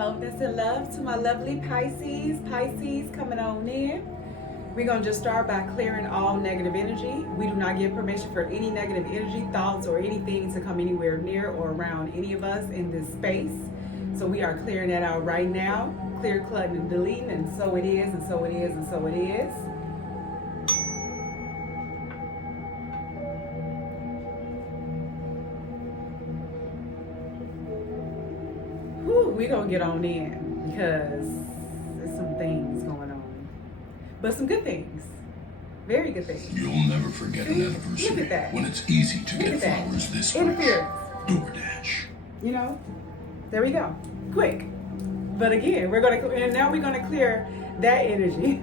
Oh, that's in love to my lovely Pisces. Pisces coming on in. We're going to just start by clearing all negative energy. We do not give permission for any negative energy, thoughts, or anything to come anywhere near or around any of us in this space. So we are clearing that out right now. Clear, clutting, and deleting, and so it is, and so it is, and so it is. We're going to get on in because there's some things going on. But some good things. Very good things. You'll never forget an anniversary. Look at that. When it's easy to get flowers this fresh. DoorDash. You know, there we go. Quick. But again, now we're going to clear that energy.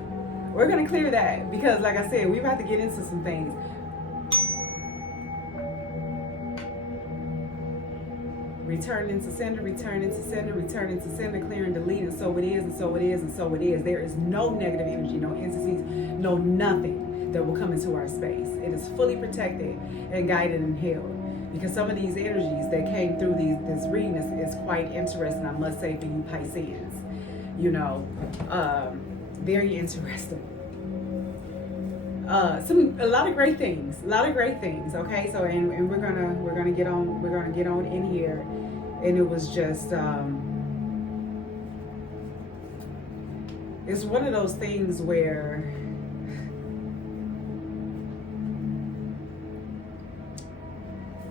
We're going to clear that because, like I said, we're about to get into some things. Return into sender, return into sender, return into sender, clear and delete, and so it is, and so it is, and so it is. There is no negative energy, no entities, no nothing that will come into our space. It is fully protected and guided and held. Because some of these energies that came through this reading is quite interesting, I must say, for you Pisces. You know, very interesting. A lot of great things, okay? So and we're gonna get on in here, and it was just it's one of those things where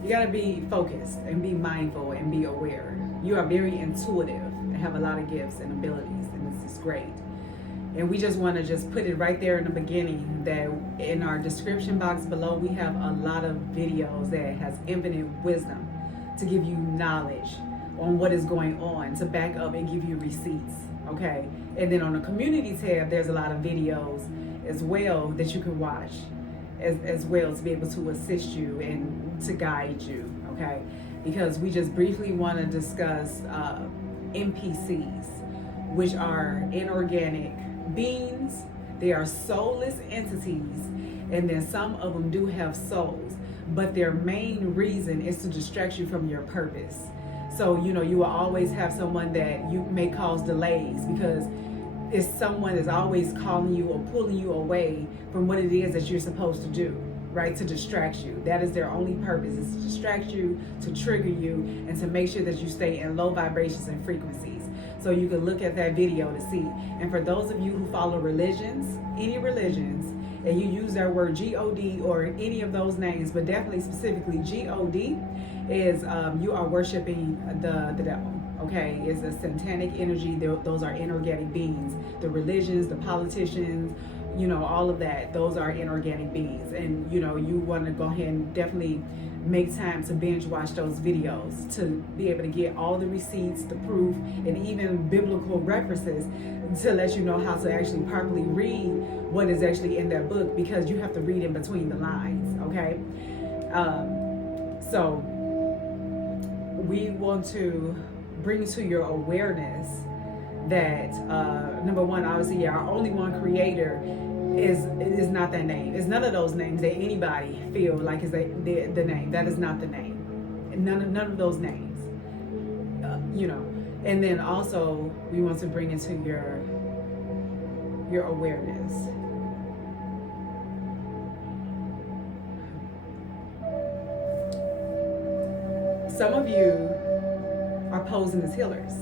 you gotta be focused and be mindful and be aware. You are very intuitive and have a lot of gifts and abilities, and this is great. And we just want to just put it right there in the beginning that in our description box below, we have a lot of videos that has infinite wisdom to give you knowledge on what is going on, to back up and give you receipts, okay? And then on the community tab, there's a lot of videos as well that you can watch as well to be able to assist you and to guide you, okay? Because we just briefly want to discuss NPCs, which are inorganic beings. They are soulless entities, and then some of them do have souls, but their main reason is to distract you from your purpose. So you know, you will always have someone that you may cause delays because it's someone that's always calling you or pulling you away from what it is that you're supposed to do, right? To distract you. That is their only purpose, is to distract you, to trigger you, and to make sure that you stay in low vibrations and frequencies. So you can look at that video to see. And for those of you who follow religions, any religions, and you use that word G-O-D or any of those names, but definitely specifically G-O-D, is you are worshiping the devil, okay? It's a satanic energy. Those are inorganic beings. The religions, the politicians, you know, all of that, those are inorganic beings. And, you know, you want to go ahead and definitely make time to binge watch those videos to be able to get all the receipts, the proof, and even biblical references to let you know how to actually properly read what is actually in that book, because you have to read in between the lines, okay? So we want to bring to your awareness that number one, obviously our only one creator is not that name. It's none of those names that anybody feel like is the name. That is not the name. None of those names. You know. And then also we want to bring into your awareness. Some of you are posing as healers.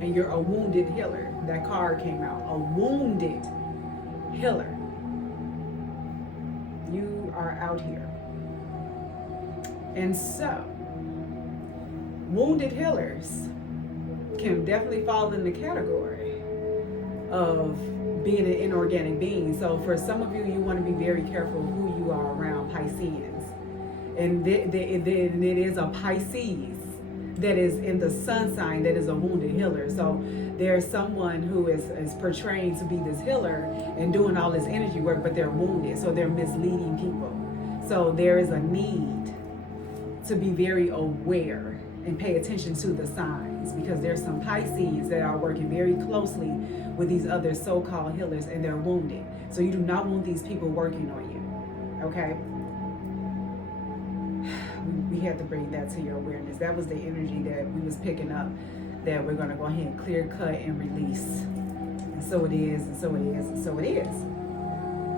And you're a wounded healer. That card came out. A wounded healer. You are out here. And so, wounded healers can definitely fall in the category of being an inorganic being. So for some of you, you want to be very careful who you are around, Pisceans. And it is a Pisces that is in the sun sign that is a wounded healer. So there's someone who is portraying to be this healer and doing all this energy work, but they're wounded, so they're misleading people. So there is a need to be very aware and pay attention to the signs, because there's some Pisces that are working very closely with these other so-called healers, and they're wounded. So you do not want these people working on you, okay? We had to bring that to your awareness. That was the energy that we was picking up that we're going to go ahead and clear, cut, and release. And so it is, and so it is, and so it is.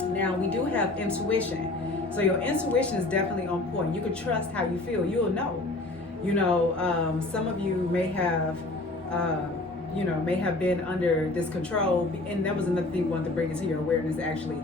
Now, we do have intuition. So your intuition is definitely on point. You can trust how you feel. You'll know. You know, some of you may have, may have been under this control. And that was another thing I wanted to bring into your awareness, actually.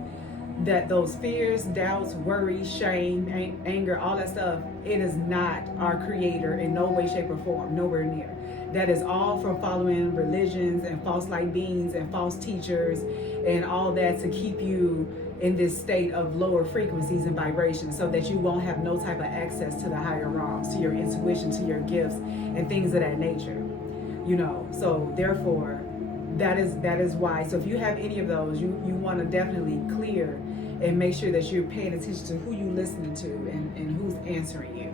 That those fears, doubts, worry, shame, anger, all that stuff, it is not our creator in no way, shape, or form, nowhere near. That is all from following religions and false light beings and false teachers and all that to keep you in this state of lower frequencies and vibrations, so that you won't have no type of access to the higher realms, to your intuition, to your gifts, and things of that nature. You know, so therefore, that is why. So if you have any of those, you want to definitely clear and make sure that you're paying attention to who you're listening to and who's answering you.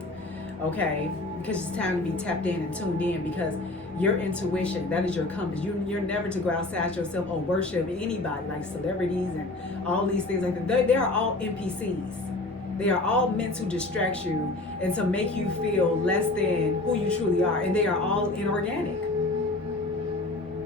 Okay? Because it's time to be tapped in and tuned in, because your intuition, that is your compass. You're never to go outside yourself or worship anybody like celebrities and all these things like that. They are all NPCs. They are all meant to distract you and to make you feel less than who you truly are. And they are all inorganic.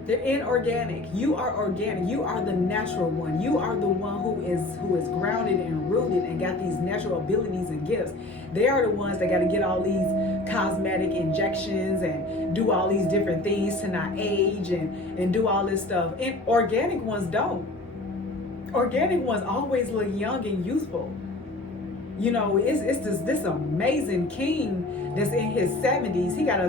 They're inorganic. You are organic. You are the natural one. You are the one who is grounded and rooted and got these natural abilities and gifts. They are the ones that got to get all these cosmetic injections and do all these different things to not age and do all this stuff. And organic ones don't. Organic ones always look young and youthful. You know, it's this amazing king that's in his 70s. He got a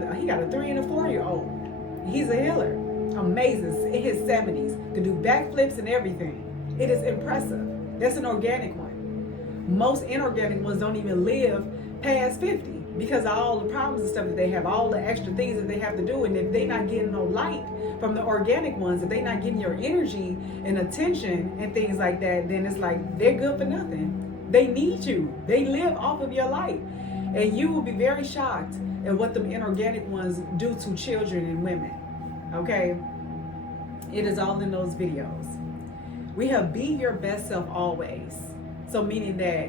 3 and a 4-year-old. He's a healer. Amazing. In his 70s. Can do backflips and everything. It is impressive. That's an organic one. Most inorganic ones don't even live past 50 because of all the problems and stuff that they have, all the extra things that they have to do. And if they're not getting no light from the organic ones, if they're not getting your energy and attention and things like that, then it's like they're good for nothing. They need you. They live off of your light. And you will be very shocked at what the inorganic ones do to children and women. Okay? It is all in those videos. We have be your best self always. So meaning that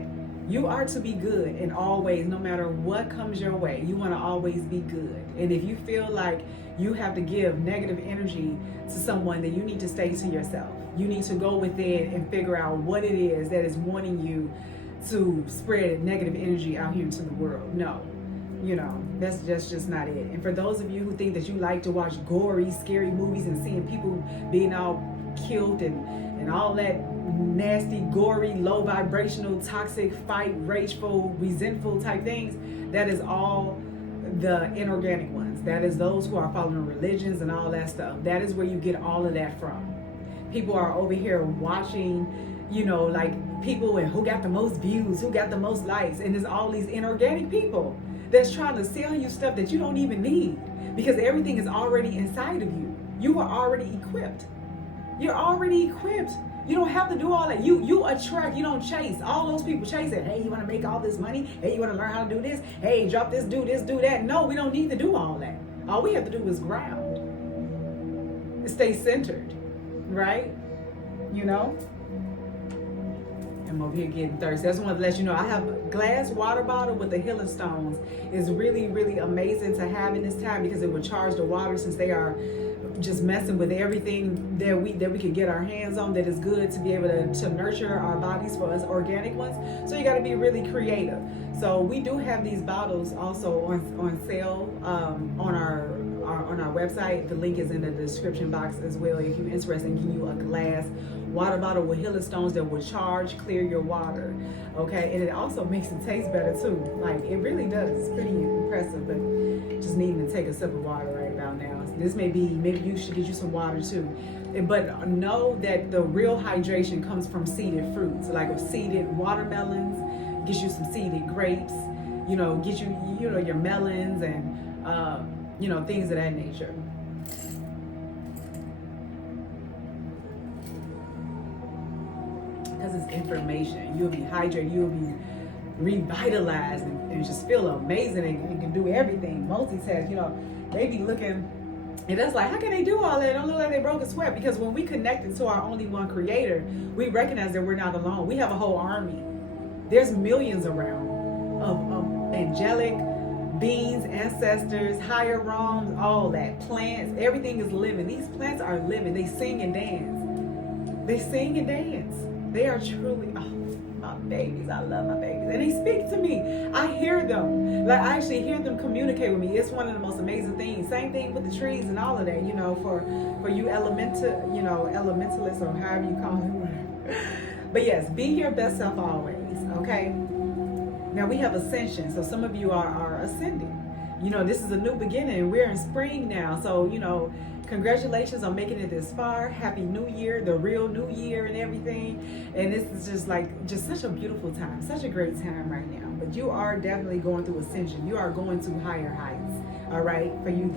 you are to be good in all ways, no matter what comes your way. You want to always be good. And if you feel like you have to give negative energy to someone, then you need to stay to yourself. You need to go within and figure out what it is that is wanting you to spread negative energy out here into the world. No, you know, that's just not it. And for those of you who think that you like to watch gory, scary movies and seeing people being all killed and all that nasty, gory, low vibrational, toxic, fight, rageful, resentful type things, that is all the inorganic ones. That is those who are following religions and all that stuff. That is where you get all of that from. People are over here watching, you know, like people and who got the most views, who got the most likes, and there's all these inorganic people that's trying to sell you stuff that you don't even need, because everything is already inside of you. You are already equipped. You're already equipped. You don't have to do all that. You attract, you don't chase. All those people chasing, hey, you want to make all this money? Hey, you want to learn how to do this? Hey, drop this, do that. No, we don't need to do all that. All we have to do is ground. Stay centered, right? You know? I'm over here getting thirsty. I just want to let you know I have a glass water bottle with the healing stones. It's really, really amazing to have in this time, because it will charge the water, since they are just messing with everything that we can get our hands on that is good to be able to nurture our bodies for us organic ones. So you got to be really creative. So we do have these bottles also on sale on our website. The link is in the description box as well if you're interested in getting you a glass water bottle with healing stones that will clear your water. Okay, and it also makes it taste better too. Like, it really does. It's pretty impressive, but just needing to take a sip of water right about now. This maybe you should get you some water too. But know that the real hydration comes from seeded fruits, like with seeded watermelons, get you some seeded grapes, you know, get you your melons and things of that nature. Because it's information. You'll be hydrated, you'll be revitalized and just feel amazing, and you can do everything, multitask. You know, they be looking, and that's like, how can they do all that? They don't look like they broke a sweat. Because when we connected to our only one creator, we recognize that we're not alone. We have a whole army. There's millions around of angelic, beings, ancestors, higher realms, all that. Plants, everything is living. These plants are living. They sing and dance. They sing and dance. They are truly, oh, my babies. I love my babies. And they speak to me. I hear them. Like, I actually hear them communicate with me. It's one of the most amazing things. Same thing with the trees and all of that, you know, for you elementalists or however you call them. But yes, be your best self always, okay? Now we have ascension. So some of you are ascending. You know, this is a new beginning. We're in spring now. So, you know, congratulations on making it this far. Happy New Year, the real New Year and everything. And this is just such a beautiful time, such a great time right now. But you are definitely going through ascension. You are going to higher heights, all right? For you,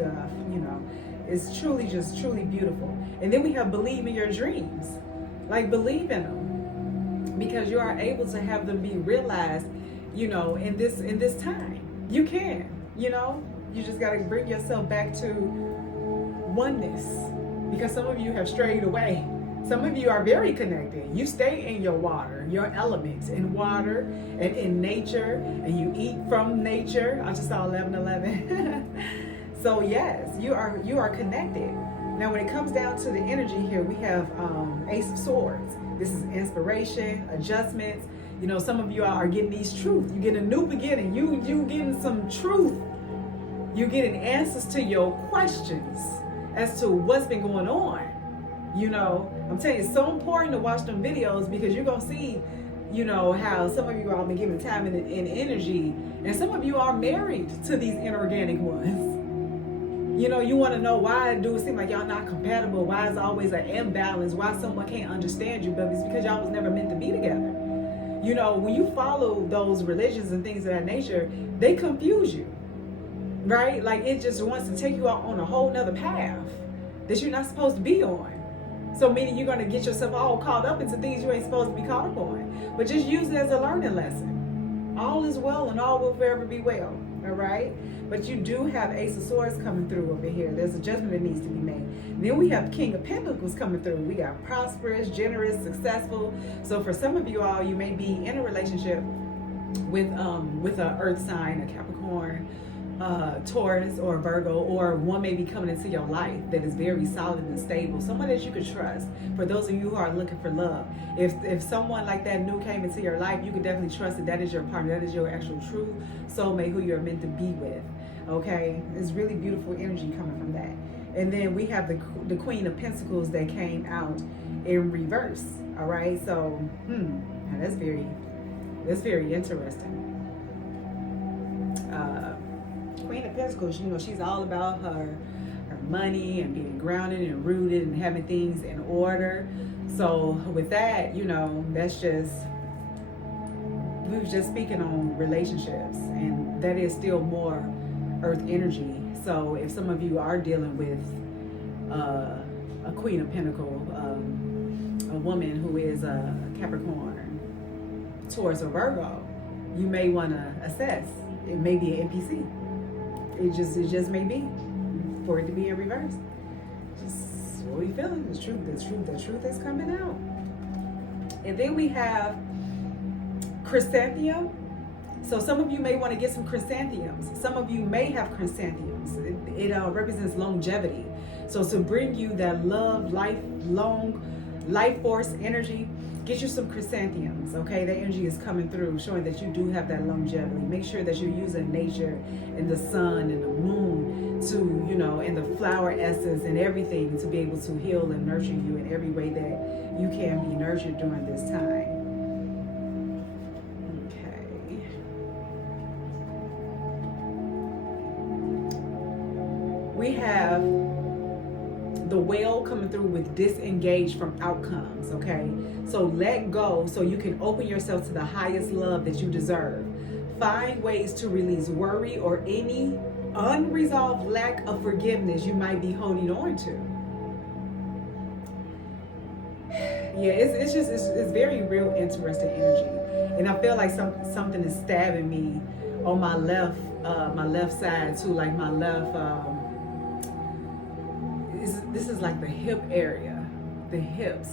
it's truly beautiful. And then we have believe in your dreams. Like, believe in them, because you are able to have them be realized, you know, in this time. You can, you know, you just got to bring yourself back to oneness, because some of you have strayed away. Some of you are very connected. You stay in your water, your elements, in water and in nature, and you eat from nature. I just saw 11:11. So yes, you are connected. Now when it comes down to the energy here, we have Ace of Swords. This is inspiration, adjustments. You know, some of you are getting these truths. You get a new beginning. You getting some truth. You're getting answers to your questions as to what's been going on. You know, I'm telling you, it's so important to watch them videos, because you're going to see, you know, how some of you all been giving time and energy. And some of you are married to these inorganic ones. You know, you want to know, why do it seem like y'all not compatible? Why is always an imbalance? Why someone can't understand you? But it's because y'all was never meant to be together. You know, when you follow those religions and things of that nature, they confuse you, right? Like, it just wants to take you out on a whole nother path that you're not supposed to be on. So meaning you're going to get yourself all caught up into things you ain't supposed to be caught up on. But just use it as a learning lesson. All is well and all will forever be well, all right? But you do have Ace of Swords coming through over here. There's a judgment that needs to be made. Then we have King of Pentacles coming through. We got prosperous, generous, successful. So for some of you all, you may be in a relationship with a earth sign, a Capricorn, Taurus, or Virgo, or one may be coming into your life that is very solid and stable, someone that you could trust. For those of you who are looking for love, if someone like that new came into your life, you could definitely trust that is your partner, that is your actual true soulmate who you're meant to be with. Okay, it's really beautiful energy coming from that. And then we have the Queen of Pentacles that came out in reverse. All right, so that's very interesting. Queen of Pentacles, you know, she's all about her money and being grounded and rooted and having things in order. So with that, you know, that's just, we were just speaking on relationships, and that is still more earth energy. So if some of you are dealing with a Queen of Pentacles, a woman who is a Capricorn, Taurus, or Virgo, you may want to assess. It may be an NPC. It just may be, for it to be in reverse. Just what we feeling. The truth is coming out. And then we have chrysanthemum. So some of you may want to get some chrysanthemums. Some of you may have chrysanthemums. It represents longevity. So to bring you that love, life force energy, get you some chrysanthemums, okay? That energy is coming through, showing that you do have that longevity. Make sure that you're using nature and the sun and the moon to, you know, and the flower essence and everything to be able to heal and nurture you in every way that you can be nurtured during this time. Okay. We have the whale coming through with disengage from outcomes, okay? So let go so you can open yourself to the highest love that you deserve. Find ways to release worry or any unresolved lack of forgiveness you might be holding on to. Yeah, it's very real interesting energy. And I feel like something is stabbing me on my left side too, like my left, this is like the hip area, the hips.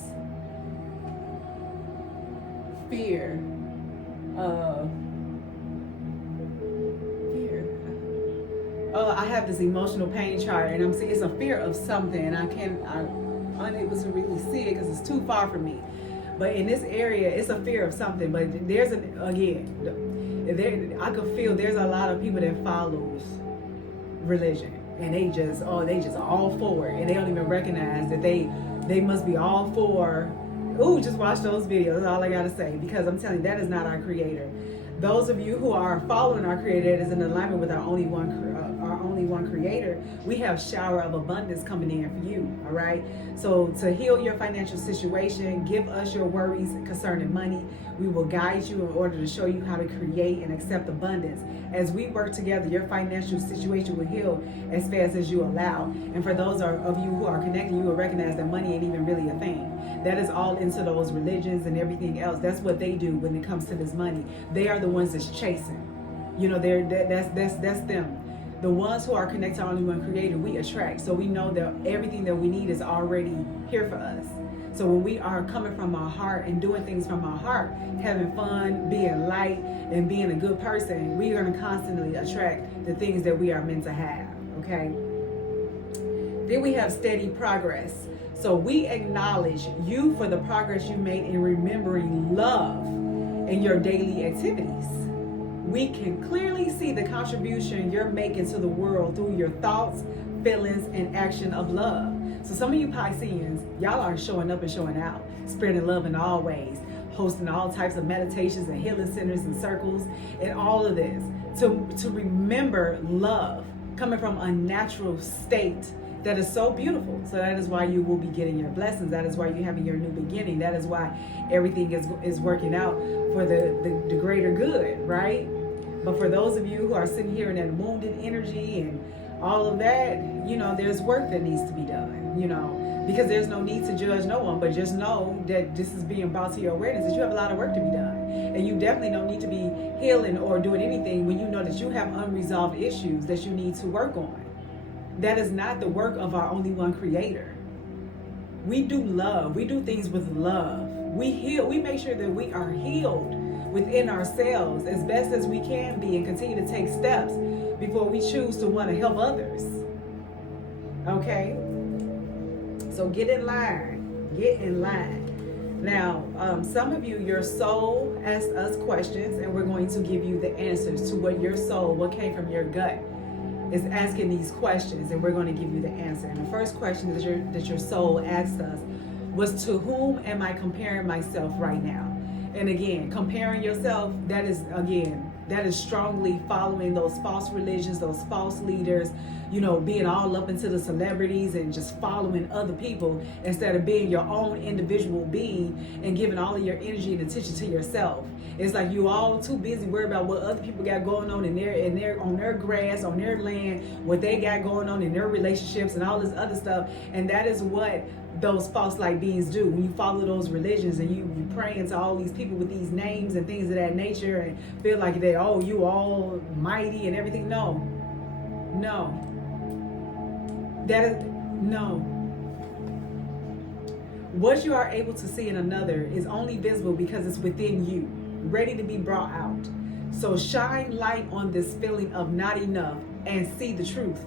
Fear. I have this emotional pain chart, and I'm saying it's a fear of something. I'm unable to really see it because it's too far from me. But in this area, it's a fear of something. But there's I could feel there's a lot of people that follows religion, and they just all for it, and they don't even recognize that they must be all for. Ooh, just watch those videos. That's all I gotta say, because I'm telling you, that is not our Creator. Those of you who are following our Creator, that is in alignment with our only one Creator, we have shower of abundance coming in for you. All right. So to heal your financial situation, give us your worries concerning money. We will guide you in order to show you how to create and accept abundance. As we work together, your financial situation will heal as fast as you allow. And for those of you who are connected, you will recognize that money ain't even really a thing. That is all into those religions and everything else. That's what they do when it comes to this money. They are the ones that's chasing. You know, that's them. The ones who are connected to only one Creator, we attract. So we know that everything that we need is already here for us. So when we are coming from our heart and doing things from our heart, having fun, being light, and being a good person, we are going to constantly attract the things that we are meant to have. Okay? Then we have steady progress. So we acknowledge you for the progress you made in remembering love in your daily activities. We can clearly see the contribution you're making to the world through your thoughts, feelings, and action of love. So some of you Pisceans, y'all are showing up and showing out, spreading love in all ways, hosting all types of meditations and healing centers and circles, and all of this to remember love coming from a natural state that is so beautiful. So that is why you will be getting your blessings. That is why you're having your new beginning. That is why everything is working out for the greater good, right? But for those of you who are sitting here in that wounded energy and all of that, you know, there's work that needs to be done, you know, because there's no need to judge no one, but just know that this is being brought to your awareness that you have a lot of work to be done. And you definitely don't need to be healing or doing anything when you know that you have unresolved issues that you need to work on. That is not the work of our only one Creator. We do love. We do things with love. We heal. We make sure that we are healed within ourselves as best as we can be, and continue to take steps before we choose to want to help others. Okay? So get in line. Get in line. Now, some of you, your soul asked us questions, and we're going to give you the answers to what your soul, what came from your gut, is asking these questions, and we're going to give you the answer. And the first question that your soul asked us was, to whom am I comparing myself right now? And again, comparing yourself, that is strongly following those false religions, those false leaders, you know, being all up into the celebrities and just following other people instead of being your own individual being and giving all of your energy and attention to yourself. It's like you all too busy worried about what other people got going on in their grass, on their land, what they got going on in their relationships and all this other stuff. And that is what those false light beings do. When you follow those religions and you pray into all these people with these names and things of that nature and feel like they, oh, you all mighty and everything. No. That is, no. What you are able to see in another is only visible because it's within you, ready to be brought out. So shine light on this feeling of not enough and see the truth.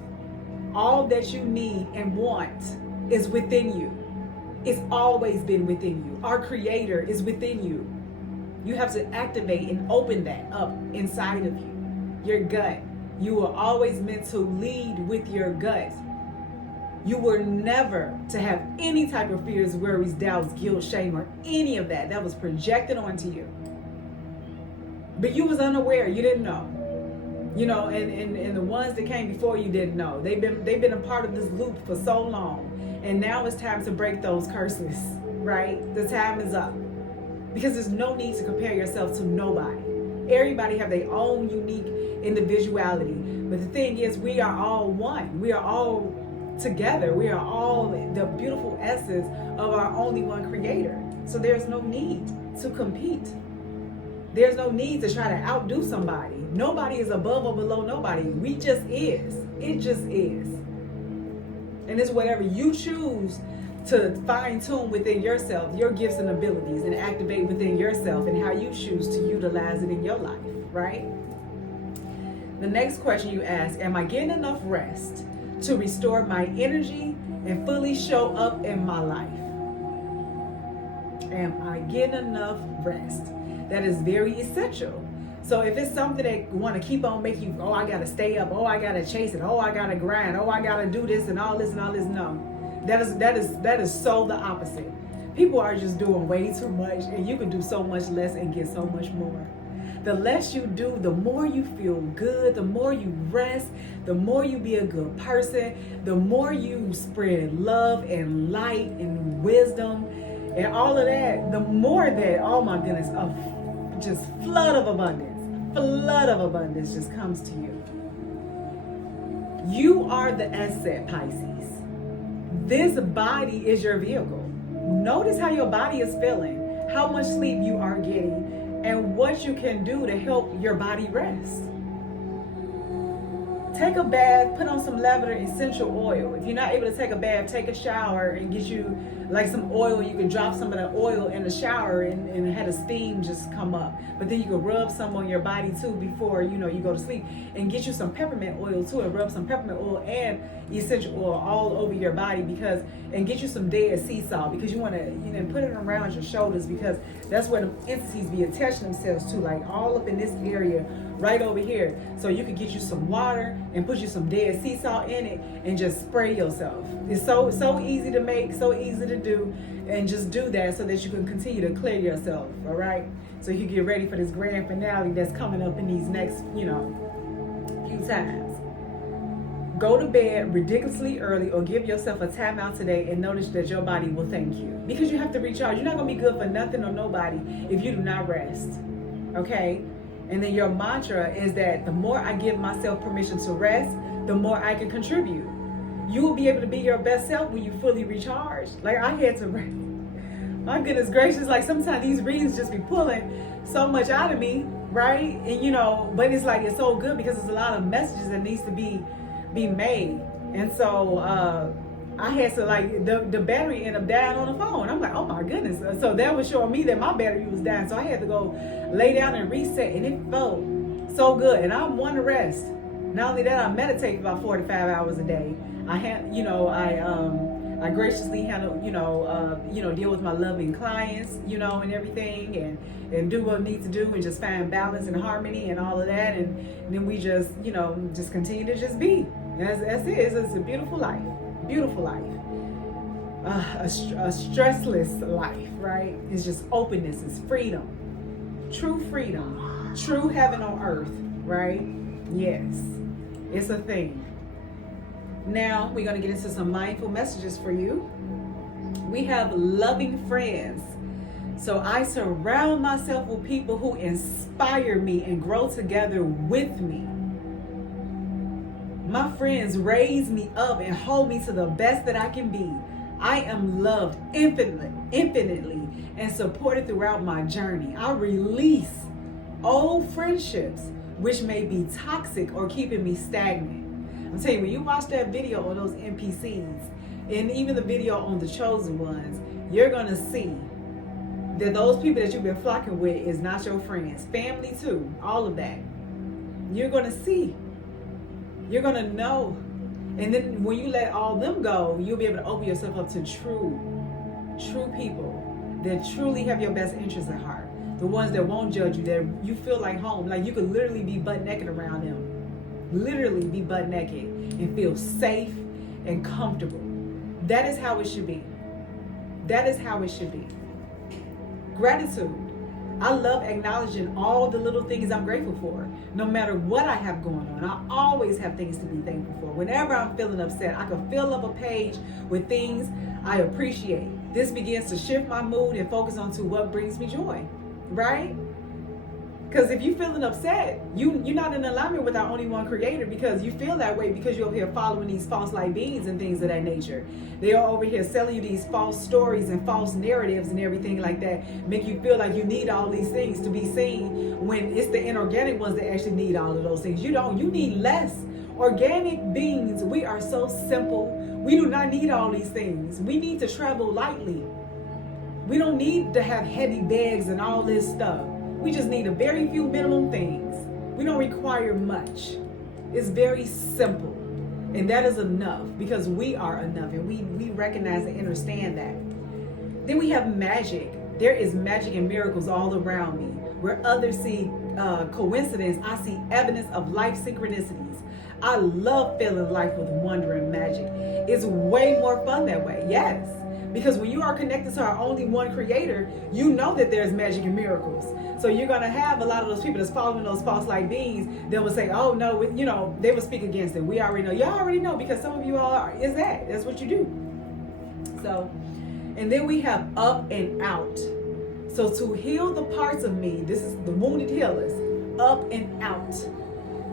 All that you need and want is within you. It's always been within you. Our Creator is within you. You have to activate and open that up inside of you. Your gut. You were always meant to lead with your gut. You were never to have any type of fears, worries, doubts, guilt, shame, or any of that. That was projected onto you. But you was unaware. You didn't know. You know, and the ones that came before you didn't know. They've been a part of this loop for so long. And now it's time to break those curses, right? The time is up. Because there's no need to compare yourself to nobody. Everybody have their own unique individuality. But the thing is, we are all one. We are all together. We are all the beautiful essence of our only one Creator. So there's no need to compete. There's no need to try to outdo somebody. Nobody is above or below nobody. We just is. It just is. And it's whatever you choose to fine tune within yourself, your gifts and abilities, and activate within yourself, and how you choose to utilize it in your life, right? The next question you ask, am I getting enough rest to restore my energy and fully show up in my life? Am I getting enough rest? That is very essential. So if it's something that want to keep on making you, oh, I got to stay up, oh, I got to chase it, oh, I got to grind, oh, I got to do this and all this, no. That is so the opposite. People are just doing way too much, and you can do so much less and get so much more. The less you do, the more you feel good, the more you rest, the more you be a good person, the more you spread love and light and wisdom and all of that, the more that, oh my goodness, just flood of abundance just comes to you. You are the asset, Pisces. This body is your vehicle. Notice how your body is feeling, how much sleep you are getting, and what you can do to help your body rest. Take a bath, put on some lavender essential oil. If you're not able to take a bath, take a shower and get you like some oil. You can drop some of that oil in the shower and have the steam just come up. But then you can rub some on your body too before you go to sleep, and get you some peppermint oil too, and rub some peppermint oil and essential oil all over your body, and get you some dead sea salt, because you want to put it around your shoulders, because that's where the entities be attaching themselves to, like all up in this area right over here. So you can get you some water and put you some dead sea salt in it and just spray yourself. It's so easy to make, so easy to do, and just do that so that you can continue to clear yourself, all right? So you get ready for this grand finale that's coming up in these next, few times. Go to bed ridiculously early or give yourself a timeout today, and notice that your body will thank you, because you have to recharge. You're not going to be good for nothing or nobody if you do not rest, okay? And then your mantra is that the more I give myself permission to rest, the more I can contribute. You will be able to be your best self when you fully recharge. Like, I had to rest. My goodness gracious, like sometimes these readings just be pulling so much out of me, right? And but it's like, it's so good because there's a lot of messages that needs to be made. And so I had to, like, the battery ended up dying on the phone. I'm like, oh my goodness. So that was showing me that my battery was dying. So I had to go lay down and reset, and it felt so good. And I want to rest. Not only that, I meditate for about 45 hours a day. I graciously handle, deal with my loving clients, and everything, and do what I need to do, and just find balance and harmony and all of that. And then we just, just continue to just be. That's it. It's a beautiful life. Beautiful life. A stressless life, right? It's just openness. It's freedom. True freedom. True heaven on earth, right? Yes. It's a thing. Now we're going to get into some mindful messages for you. We have loving friends. So I surround myself with people who inspire me and grow together with me. My friends raise me up and hold me to the best that I can be. I am loved infinitely and supported throughout my journey. I release old friendships which may be toxic or keeping me stagnant. I'm telling you, when you watch that video on those NPCs, and even the video on the chosen ones, you're going to see that those people that you've been flocking with is not your friends. Family too, all of that. You're going to see. You're going to know. And then when you let all them go, you'll be able to open yourself up to true people that truly have your best interests at heart. The ones that won't judge you, that you feel like home. Like you could literally be butt naked around them. Literally be butt naked and feel safe and comfortable. That is how it should be. That is how it should be. Gratitude. I love acknowledging all the little things I'm grateful for. No matter what I have going on, I always have things to be thankful for. Whenever I'm feeling upset, I can fill up a page with things I appreciate. This begins to shift my mood and focus on to what brings me joy, right? Because if you're feeling upset, you're not in alignment with our only one creator, because you feel that way because you're over here following these false light beings and things of that nature. They are over here selling you these false stories and false narratives and everything like that, make you feel like you need all these things to be seen, when it's the inorganic ones that actually need all of those things. You don't. You need less. Organic beings, we are so simple. We do not need all these things. We need to travel lightly. We don't need to have heavy bags and all this stuff. We just need a very few minimum things. We don't require much. It's very simple. And that is enough, because we are enough, and we recognize and understand that. Then we have magic. There is magic and miracles all around me. Where others see coincidence, I see evidence of life synchronicities. I love filling life with wonder and magic. It's way more fun that way, yes. Because when you are connected to our only one creator, you know that there's magic and miracles. So you're going to have a lot of those people that's following those false light beings that will say, oh no, you know, they will speak against it. We already know. Y'all already know, because some of you all are. That's what you do. So, and then we have up and out. So to heal the parts of me, this is the wounded healers, up and out.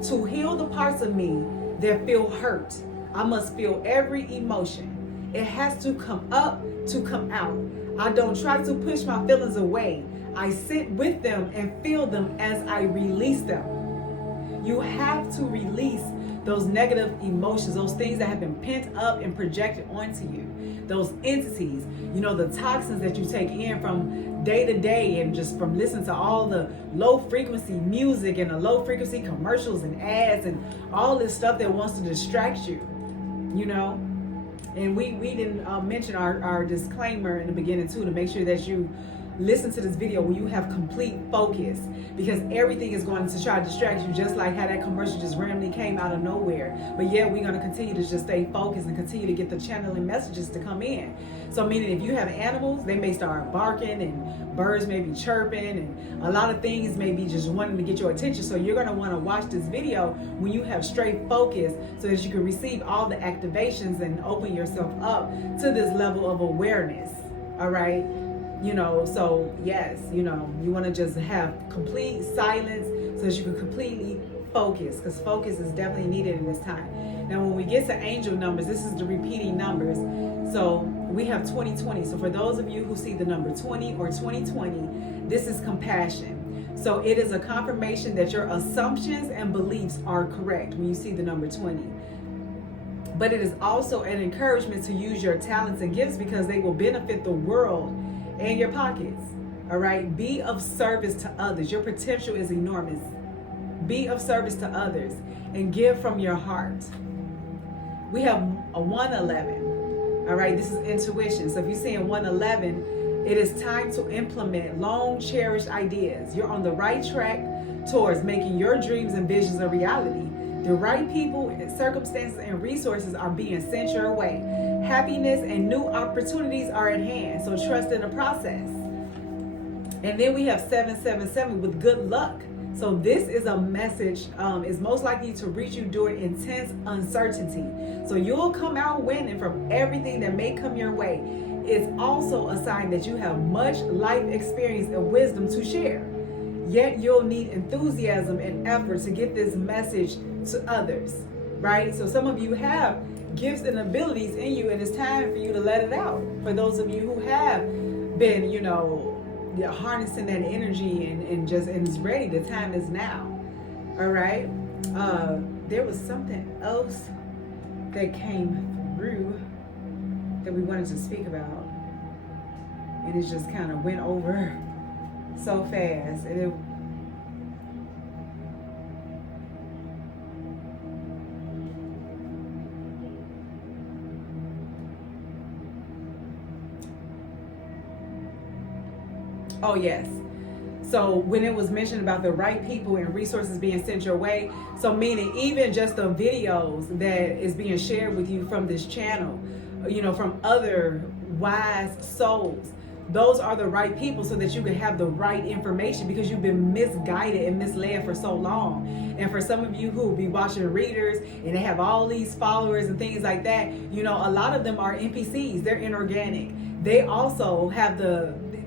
To heal the parts of me that feel hurt, I must feel every emotion. It has to come up to come out. I don't try to push my feelings away. I sit with them and feel them as I release them. You have to release those negative emotions, those things that have been pent up and projected onto you, those entities, you know, the toxins that you take in from day to day, and just from listening to all the low frequency music and the low frequency commercials and ads and all this stuff that wants to distract you, you know. And we didn't mention our disclaimer in the beginning too, to make sure that you listen to this video when you have complete focus, because everything is going to try to distract you, just like how that commercial just randomly came out of nowhere. But yet we're going to continue to just stay focused and continue to get the channeling messages to come in. So meaning if you have animals, they may start barking, and birds may be chirping, and a lot of things may be just wanting to get your attention. So you're going to want to watch this video when you have straight focus, so that you can receive all the activations and open yourself up to this level of awareness. All right. You know, so yes, you know, you want to just have complete silence so that you can completely focus, because focus is definitely needed in this time. Now, when we get to angel numbers, this is the repeating numbers. So we have 2020. So for those of you who see the number 20 or 2020, this is compassion. So it is a confirmation that your assumptions and beliefs are correct when you see the number 20. But it is also an encouragement to use your talents and gifts, because they will benefit the world and your pockets. All right. Be of service to others. Your potential is enormous. Be of service to others and give from your heart. We have a 111. All right. This is intuition. So if you're seeing 111, it is time to implement long cherished ideas. You're on the right track towards making your dreams and visions a reality. The right people, circumstances, and resources are being sent your way. Happiness and new opportunities are at hand, so trust in the process. And then we have 777 with good luck. So this is a message, is most likely to reach you during intense uncertainty. So you'll come out winning from everything that may come your way. It's also a sign that you have much life experience and wisdom to share. Yet you'll need enthusiasm and effort to get this message to others, right? So some of you have gifts and abilities in you, and it's time for you to let it out. For those of you who have been, you know, harnessing that energy and is ready, the time is now. All right. There was something else that came through that we wanted to speak about, and it just kind of went over so fast. And oh yes. So when it was mentioned about the right people and resources being sent your way, so meaning even just the videos that is being shared with you from this channel, you know, from other wise souls, those are the right people, so that you can have the right information, because you've been misguided and misled for so long. And for some of you who will be watching readers and they have all these followers and things like that, you know, a lot of them are NPCs. They're inorganic. They also have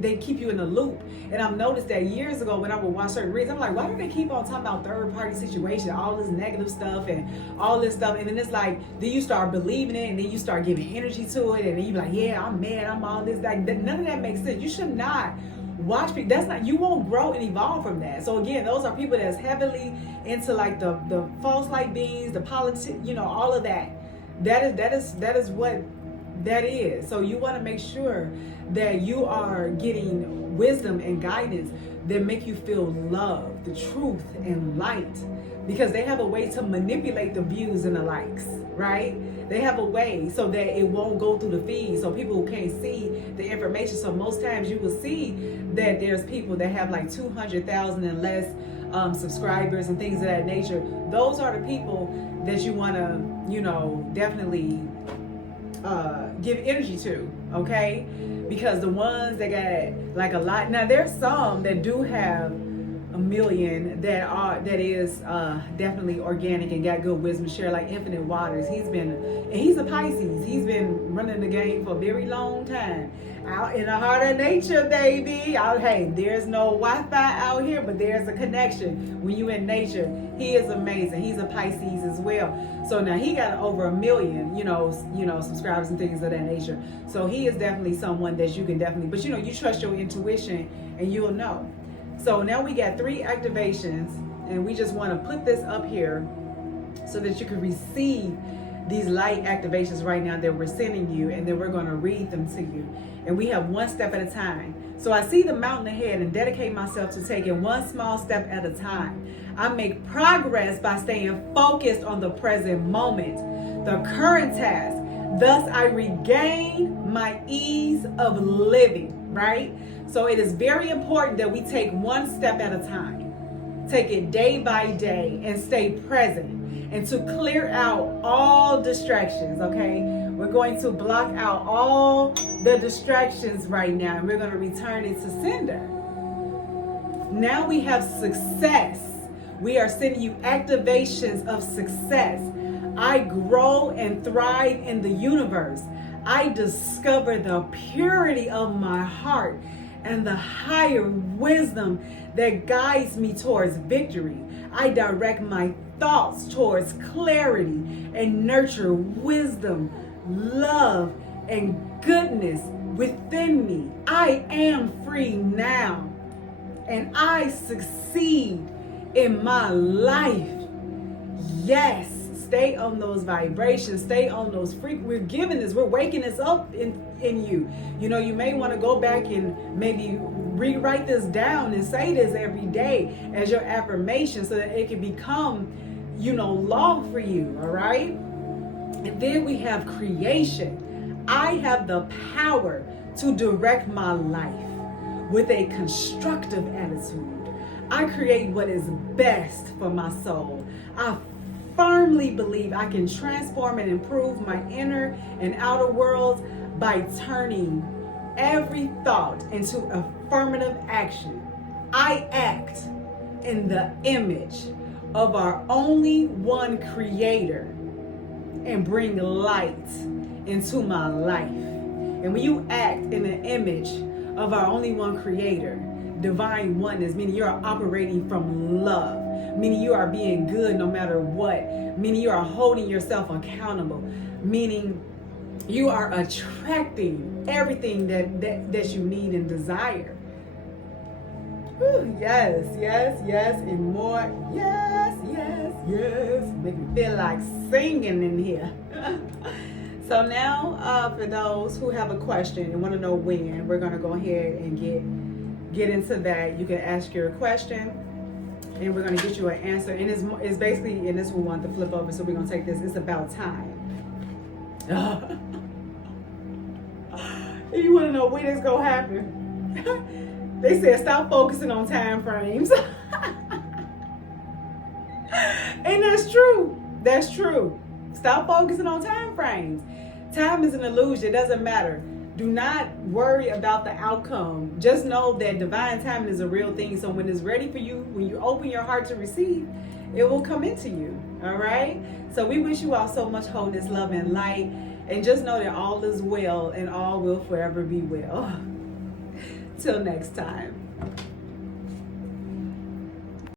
they keep you in the loop. And I've noticed that years ago when I would watch certain reads, I'm like, why do they keep on talking about third party situation, all this negative stuff and all this stuff? And then it's like, then you start believing it, and then you start giving energy to it, and then you be like, yeah, I'm mad, I'm all this, that. None of that makes sense. You should not watch people. That's not, you won't grow and evolve from that. So again, those are people that's heavily into like the false light beings, the politics, you know, all of that. That is what that is. So you want to make sure that you are getting wisdom and guidance that make you feel love, the truth, and light, because they have a way to manipulate the views and the likes, right? They have a way so that it won't go through the feed, so people can't see the information. So most times you will see that there's people that have like 200,000 and less subscribers and things of that nature. Those are the people that you want to, definitely give energy to, okay? Because the ones that got like a lot, now there's some that do have a million that is definitely organic and got good wisdom share, like Infinite Waters. He's a Pisces. He's been running the game for a very long time. Out in the heart of nature, baby. Hey, there's no Wi-Fi out here, but there's a connection when you in nature. He is amazing. He's a Pisces as well. So now he got over 1 million, subscribers and things of that nature. So he is definitely someone that you can definitely, but you trust your intuition and you'll know. So now we got 3 activations, and we just want to put this up here so that you can receive these light activations right now that we're sending you, and then we're going to read them to you. And we have one step at a time. So I see the mountain ahead and dedicate myself to taking one small step at a time. I make progress by staying focused on the present moment, the current task. Thus I regain my ease of living, right? So it is very important that we take one step at a time. Take it day by day and stay present, and to clear out all distractions, okay? We're going to block out all the distractions right now, and we're going to return it to sender. Now we have success. We are sending you activations of success. I grow and thrive in the universe. I discover the purity of my heart and the higher wisdom that guides me towards victory. I direct my thoughts towards clarity and nurture wisdom, love, and goodness within me. I am free now, and I succeed in my life. Yes, stay on those vibrations, stay on those frequencies. We're giving this, we're waking this up in you. You may want to go back and maybe rewrite this down and say this every day as your affirmation so that it can become, law for you, all right? And then we have creation. I have the power to direct my life with a constructive attitude. I create what is best for my soul. I firmly believe I can transform and improve my inner and outer worlds by turning every thought into affirmative action. I act in the image of our only one creator and bring light into my life. And when you act in the image of our only one creator, divine oneness, meaning you are operating from love, meaning you are being good no matter what, meaning you are holding yourself accountable, meaning you are attracting everything that you need and desire. Ooh, yes, and more. Yes. Make me feel like singing in here. So now, for those who have a question and want to know when, we're going to go ahead and get into that. You can ask your question, and we're going to get you an answer. And it's basically, and this we want to flip over, so we're going to take this. It's about time. If you want to know when it's going to happen, they said stop focusing on time frames. And that's true. That's true. Stop focusing on time frames. Time is an illusion. It doesn't matter. Do not worry about the outcome. Just know that divine timing is a real thing. So when it's ready for you, when you open your heart to receive, it will come into you. All right? So we wish you all so much wholeness, love, and light. And just know that all is well and all will forever be well. Till next time.